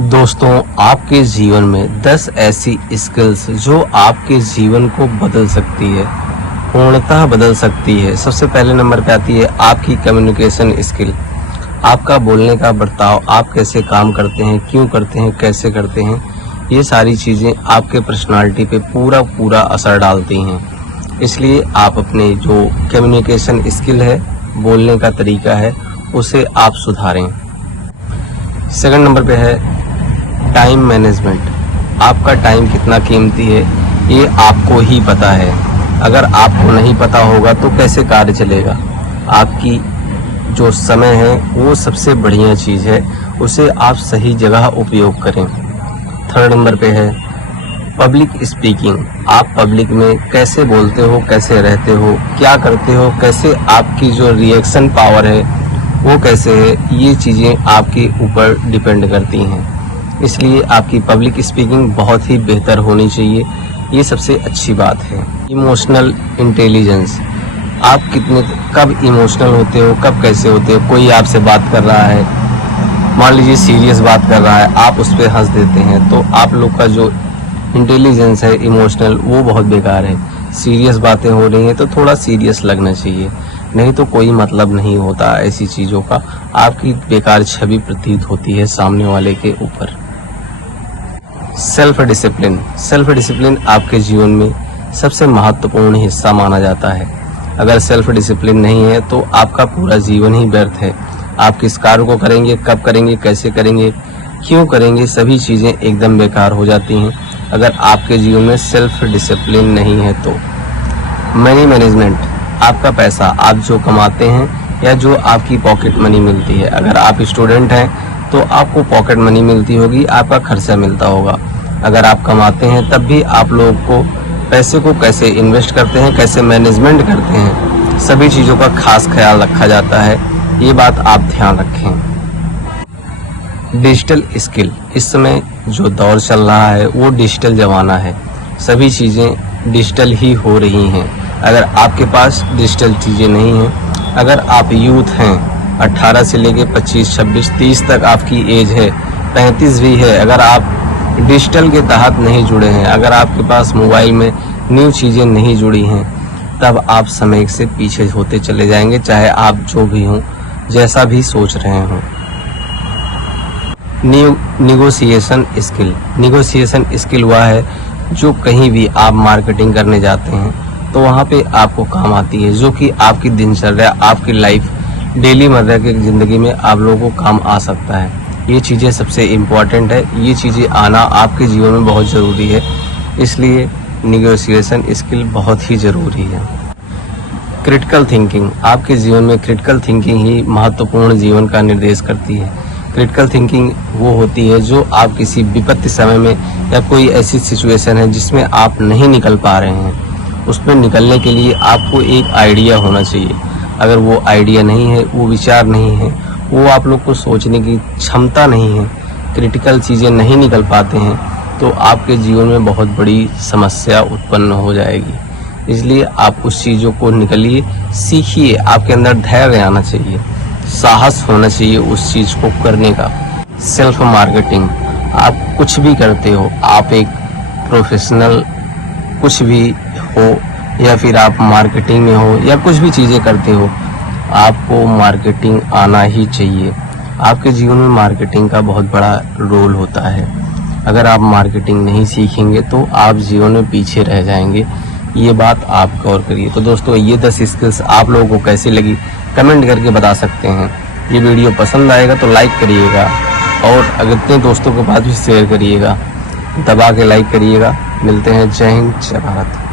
दोस्तों, आपके जीवन में 10 ऐसी स्किल्स जो आपके जीवन को बदल सकती है, पूर्णतः बदल सकती है। सबसे पहले नंबर पे आती है आपकी कम्युनिकेशन स्किल। आपका बोलने का बर्ताव, आप कैसे काम करते हैं, क्यों करते हैं, कैसे करते हैं, ये सारी चीज़ें आपके पर्सनालिटी पे पूरा असर डालती हैं। इसलिए आप अपने जो कम्युनिकेशन स्किल है, बोलने का तरीका है, उसे आप सुधारें। सेकंड नंबर पे है टाइम मैनेजमेंट। आपका टाइम कितना कीमती है, ये आपको ही पता है। अगर आपको नहीं पता होगा तो कैसे कार्य चलेगा। आपकी जो समय है वो सबसे बढ़िया चीज़ है, उसे आप सही जगह उपयोग करें। थर्ड नंबर पे है पब्लिक स्पीकिंग। आप पब्लिक में कैसे बोलते हो, कैसे रहते हो, क्या करते हो, कैसे आपकी जो रिएक्शन पावर है वो कैसे है, ये चीज़ें आपके ऊपर डिपेंड करती हैं। इसलिए आपकी पब्लिक स्पीकिंग बहुत ही बेहतर होनी चाहिए, ये सबसे अच्छी बात है। Emotional intelligence. आप कब इमोशनल होते हो, कब कैसे होते हो। कोई आपसे बात कर रहा है, मान लीजिए सीरियस बात कर रहा है, आप उस पर हंस देते हैं, तो आप लोग का जो इंटेलिजेंस है इमोशनल, वो बहुत बेकार है। सीरियस बातें हो रही हैं तो थोड़ा सीरियस लगना चाहिए, नहीं तो कोई मतलब नहीं होता ऐसी चीज़ों का। आपकी बेकार छवि प्रतीत होती है सामने वाले के ऊपर। सेल्फ डिसिप्लिन आपके जीवन में सबसे महत्वपूर्ण हिस्सा माना जाता है। अगर सेल्फ डिसिप्लिन नहीं है तो आपका पूरा जीवन ही व्यर्थ है। आप किस कार्य को करेंगे, कब करेंगे, कैसे करेंगे, क्यों करेंगे, सभी चीज़ें एकदम बेकार हो जाती हैं अगर आपके जीवन में सेल्फ डिसिप्लिन नहीं है तो। Money management. आपका पैसा, आप जो कमाते हैं या जो आपकी पॉकेट मनी मिलती है, अगर आप स्टूडेंट हैं तो आपको पॉकेट मनी मिलती होगी, आपका खर्चा मिलता होगा। अगर आप कमाते हैं तब भी आप लोगों को पैसे को कैसे इन्वेस्ट करते हैं, कैसे मैनेजमेंट करते हैं, सभी चीज़ों का खास ख्याल रखा जाता है। ये बात आप ध्यान रखें। Digital skill. इस समय जो दौर चल रहा है वो डिजिटल ज़माना है, सभी चीज़ें डिजिटल ही हो रही हैं। अगर आपके पास डिजिटल चीज़ें नहीं हैं, अगर आप यूथ हैं, 18 से लेके 25, 26, 30 तक आपकी एज है, 35 भी है, अगर आप डिजिटल के तहत नहीं जुड़े हैं, अगर आपके पास मोबाइल में न्यू चीज़ें नहीं जुड़ी हैं, तब आप समय से पीछे होते चले जाएंगे, चाहे आप जो भी हों, जैसा भी सोच रहे हों। निगोशिएशन स्किल वह है जो कहीं भी आप मार्केटिंग करने जाते हैं तो वहाँ पे आपको काम आती है, जो कि आपकी दिनचर्या, आपकी लाइफ, डेली मर्रा की ज़िंदगी में आप लोगों को काम आ सकता है। ये चीज़ें सबसे इम्पॉर्टेंट है, ये चीज़ें आना आपके जीवन में बहुत ज़रूरी है, इसलिए निगोशिएशन स्किल बहुत ही ज़रूरी है। Critical thinking. आपके जीवन में क्रिटिकल थिंकिंग ही महत्वपूर्ण जीवन का निर्देश करती है। क्रिटिकल थिंकिंग वो होती है जो आप किसी विपत्ति समय में या कोई ऐसी सिचुएशन है जिसमें आप नहीं निकल पा रहे हैं, उसमें निकलने के लिए आपको एक आइडिया होना चाहिए। अगर वो आइडिया नहीं है, वो विचार नहीं है, वो आप लोग को सोचने की क्षमता नहीं है, क्रिटिकल चीज़ें नहीं निकल पाते हैं, तो आपके जीवन में बहुत बड़ी समस्या उत्पन्न हो जाएगी। इसलिए आप उस चीज़ों को निकलिए, सीखिए। आपके अंदर धैर्य आना चाहिए, साहस होना चाहिए उस चीज़ को करने का। Self marketing. आप कुछ भी करते हो, आप एक प्रोफेशनल कुछ भी हो या फिर आप मार्केटिंग में हो या कुछ भी चीज़ें करते हो, आपको मार्केटिंग आना ही चाहिए। आपके जीवन में मार्केटिंग का बहुत बड़ा रोल होता है। अगर आप मार्केटिंग नहीं सीखेंगे तो आप जीवन में पीछे रह जाएंगे, ये बात आप गौर करिए। तो दोस्तों, ये 10 स्किल्स आप लोगों को कैसी लगी कमेंट करके बता सकते हैं। ये वीडियो पसंद आएगा तो लाइक करिएगा और अगर अपने दोस्तों के पास भी शेयर करिएगा, दबा के लाइक करिएगा। मिलते हैं। जय हिंद, जय भारत।